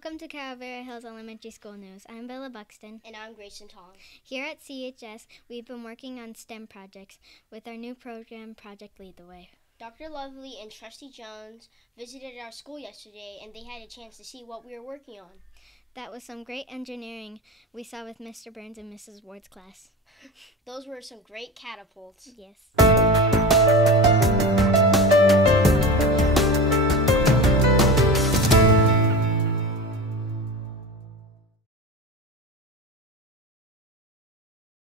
Welcome to Calvary Hills Elementary School News. I'm Bella Buxton. And I'm Grayson Tong. Here at CHS, we've been working on STEM projects with our new program, Project Lead the Way. Dr. Lovely and Trustee Jones visited our school yesterday, and they had a chance to see what we were working on. That was some great engineering we saw with Mr. Burns and Mrs. Ward's class. Those were some great catapults. Yes.